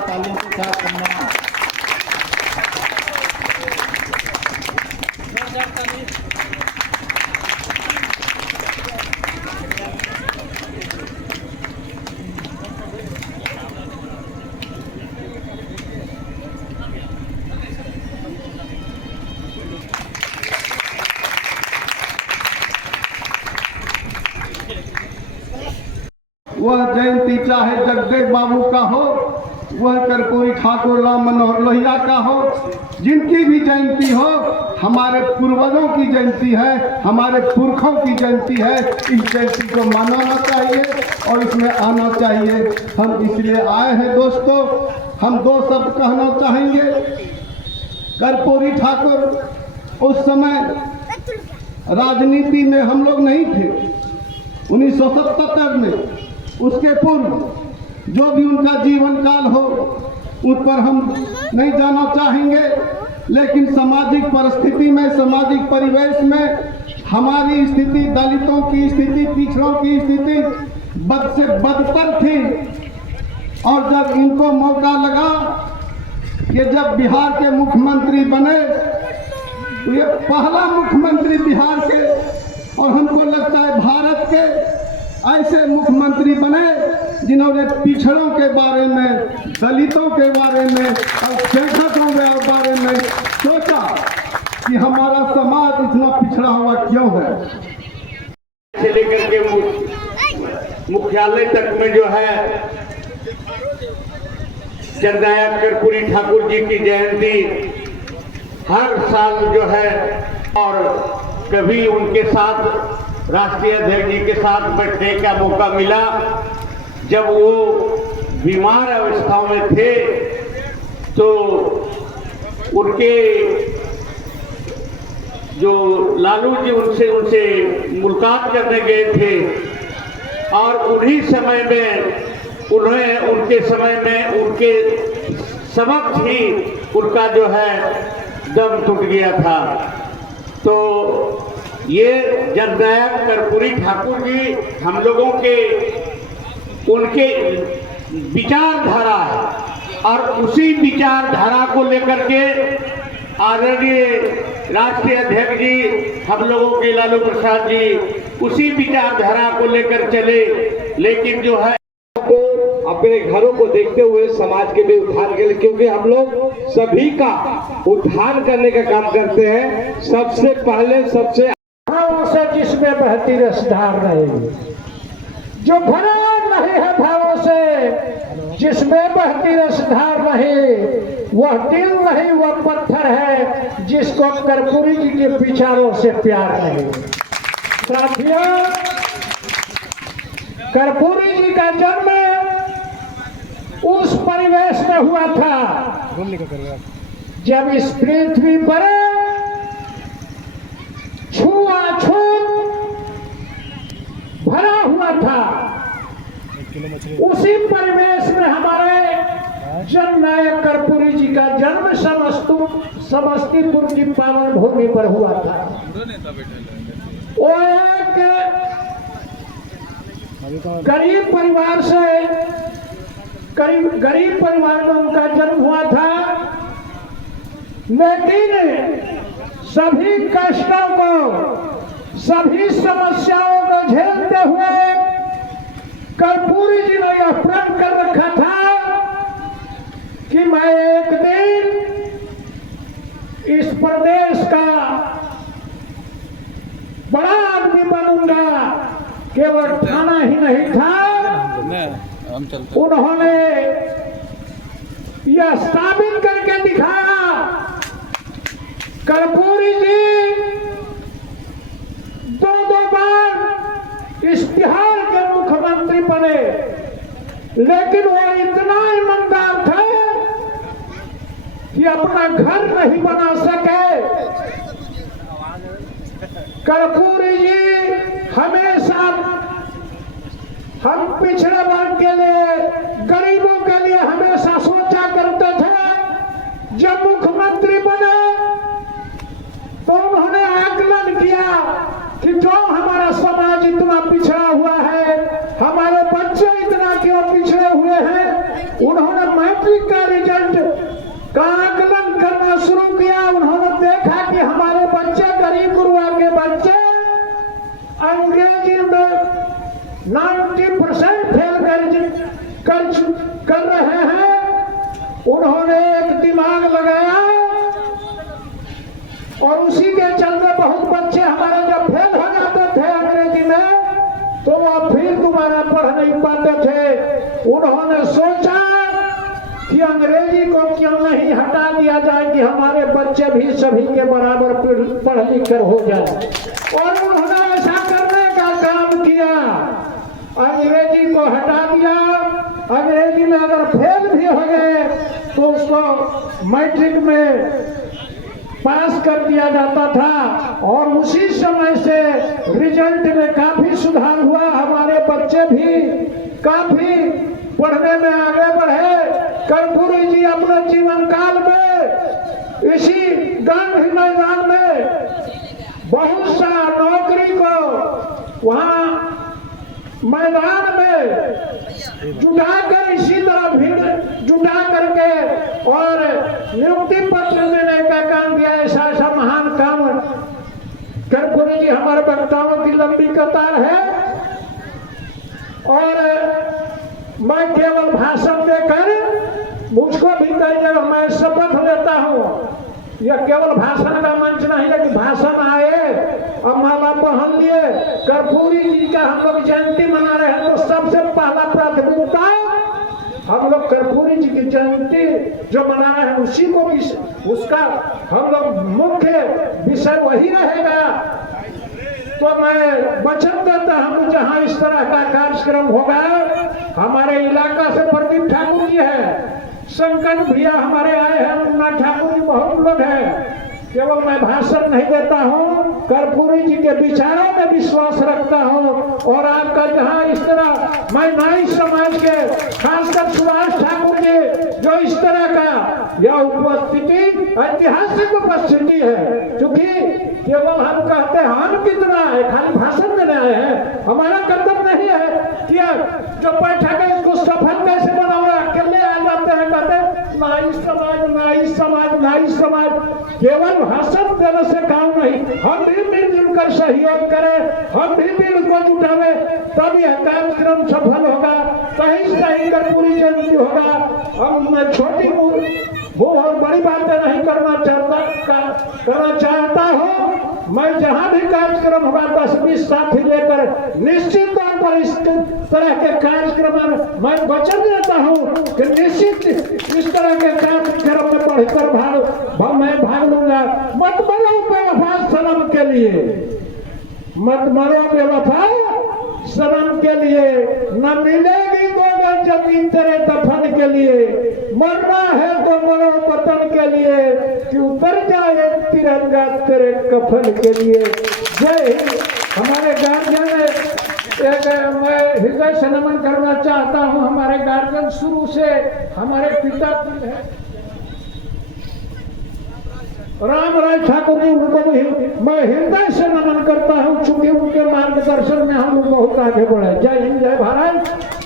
तालियों के साथ सम्मान। वह जयंती चाहे जगदेव बाबू का हो, वह कर्पूरी ठाकुर राम मनोहर लोहिया का हो, जिनकी भी जयंती हो, हमारे पूर्वजों की जयंती है, हमारे पुरखों की जयंती है। इस जयंती को मनाना चाहिए और इसमें आना चाहिए। हम इसलिए आए हैं दोस्तों। हम दो शब्द कहना चाहेंगे। कर्पूरी ठाकुर उस समय राजनीति में हम लोग नहीं थे 1977 में। उसके पूर्व जो भी उनका जीवन काल हो उस पर हम नहीं जाना चाहेंगे, लेकिन सामाजिक परिस्थिति में, सामाजिक परिवेश में हमारी स्थिति, दलितों की स्थिति, पिछड़ों की स्थिति बद से बदतर थी। और जब इनको मौका लगा कि जब बिहार के मुख्यमंत्री बने, तो ये पहला मुख्यमंत्री बिहार के और हमको लगता है भारत के ऐसे मुख्यमंत्री बने जिन्होंने पिछड़ों के बारे में, दलितों के बारे में और अल्पसंख्यकों के बारे में सोचा कि हमारा समाज इतना पिछड़ा हुआ क्यों है। से लेकर के मुख्यालय तक में जो है जननायक कर्पूरी ठाकुर जी की जयंती हर साल जो है, और कभी उनके साथ राष्ट्रीय अध्यक्ष जी के साथ बैठने का मौका मिला जब वो बीमार अवस्थाओं में थे। तो उनके जो लालू जी उनसे मुलाकात करने गए थे और उन्हीं समय में उनके समय में उनके समक्ष ही उनका जो है दम टूट गया था। तो ये जननायक कर्पूरी ठाकुर जी हम लोगों के उनके विचारधारा है और उसी विचारधारा को लेकर के आदरणीय राष्ट्रीय अध्यक्ष जी हम लोगों के लालू प्रसाद जी उसी विचारधारा को लेकर चले। लेकिन जो है अपने घरों को देखते हुए समाज के भी उत्थान के लिए, क्योंकि हम लोग सभी का उत्थान करने का काम करते हैं। सबसे पहले सबसे भावों से जिसमें बहती रसधार रहेगी, जो भरा नहीं है भावों से जिसमें बहती रसधार नहीं, वह दिल नहीं, वह पत्थर है जिसको कर्पूरी जी के विचारों से प्यार नहीं। साथियों, कर्पूरी जी का जन्म उस परिवेश में हुआ था जब इस पृथ्वी पर छुआछूत भरा हुआ था। उसी परिवेश में हमारे जननायक कर्पूरी जी का जन्म समस्तीपुर की पावन भूमि पर हुआ था। वो एक गरीब परिवार में उनका जन्म हुआ था, लेकिन सभी कष्टों को, सभी समस्याओं को झेलते हुए कर्पूरी जी ने यह प्रण कर रखा था कि मैं एक दिन इस प्रदेश का बड़ा आदमी बनूंगा। केवल थाना ही नहीं था, उन्होंने यह साबित करके दिखाया। कर्पूरी जी दो बार इस बिहार के मुख्यमंत्री बने, लेकिन वो इतना ईमानदार थे कि अपना घर नहीं बना सके। कर्पूरी जी हमेशा हम पिछड़े वर्ग के लिए, गरीबों के लिए हमेशा सोचा करते थे। जब मुख्यमंत्री बने कुरुआ के बच्चे अंग्रेजी में 90% फेल कर रहे हैं। उन्होंने एक दिमाग लगाया और उसी के चलते बहुत बच्चे हमारे जब फेल हो जाते थे अंग्रेजी में तो वो फिर दोबारा पढ़ नहीं पाते थे। उन्होंने सोचा कि अंग्रेजी को क्यों नहीं हटा दिया जाए कि हमारे बच्चे भी सभी के बराबर पढ़ लिख कर हो जाए, और उन्होंने ऐसा करने का काम किया। अंग्रेजी को हटा दिया। अंग्रेजी में अगर फेल भी हो गए तो उसको मैट्रिक में पास कर दिया जाता था, और उसी समय से रिजल्ट में काफी सुधार हुआ। हमारे बच्चे भी काफी पढ़ने में आगे बढ़े। कर्पूरी जी अपने जीवन काल में इसी गांधी मैदान में बहुत सा नौकरी को वहां मैदान में जुटाकर, इसी तरह भीड़ जुटा करके और नियुक्ति पत्र देने का काम किया। ऐसा महान काम कर्पूरी जी हमारे वक्ताओं की लंबी कतार है, और मैं केवल भाषण देकर मुझको भी कई जगह मैं शपथ लेता हूँ। यह केवल भाषण का मंच नहीं है कि भाषण आए और माला पहन लिए। कर्पूरी जी का हम लोग जयंती मना रहे हैं तो सबसे पहला प्राथमिकता हम लोग कर्पूरी जी की जयंती जो मना रहे हैं उसी को उसका हम लोग मुख्य विषय वही रहेगा। तो मैं वचन देता हूँ जहाँ इस तरह का कार्यक्रम होगा, हमारे इलाका से प्रदीप ठाकुर जी है, शंकर भैया हमारे आए हैं, मुन्ना ठाकुर जी, बहुत लोग हैं। केवल मैं भाषण नहीं देता हूँ, कर्पूरी जी के विचारों में विश्वास रखता हूँ। और आपका जहाँ इस तरह मैं नाई समाज के खासकर सुभाष ठाकुर जी जो इस तरह का यह उपस्थिति ऐतिहासिक उपस्थिति है, क्योंकि केवल हम कहते हैं हम कितना है, खाली भाषण देने आए हैं। हमारा कर्तव्य नहीं है कि जो बैठक है इसको सफल कैसे बनाओ, अकेले आ जाते हैं कहते नाई समाज नाई समाज नाई समाज। केवल भाषण देने से काम नहीं, हम भी मिलजुल कर सहयोग करें, हम भी मिल को जुटावे, तब यह कार्यक्रम सफल होगा। कहीं से कर्पूरी जयंती होगा। हम मैं छोटी वो और बड़ी बातें नहीं करना चाहता हूँ। मैं जहाँ भी कार्यक्रम होगा 10-20 साथी लेकर निश्चित तौर पर इस तरह के कार्यक्रम में मैं वचन देता हूँ कि निश्चित इस तरह के कार्यक्रम में बढ़कर मैं भाग लूंगा। मत मरो बेवफा सनम के लिए, मत मरो बेवफा सनम के लिए, न मिलेगी 2 गज जमीन तेरे दफन के लिए। मरना है तो मरो वतन के लिए, कि उतर जाए तिरंगा तेरे कफन के लिए। जय हिंद। हमारे गार्जियन मैं हृदय से नमन करना चाहता हूँ। हमारे गार्जियन शुरू से हमारे पिता राम राय ठाकुर जी, उनको मैं हृदय से नमन करता हूँ, चूंकि उनके मार्गदर्शन में हम लोग बहुत आगे बढ़े। जय हिंद, जय भारत।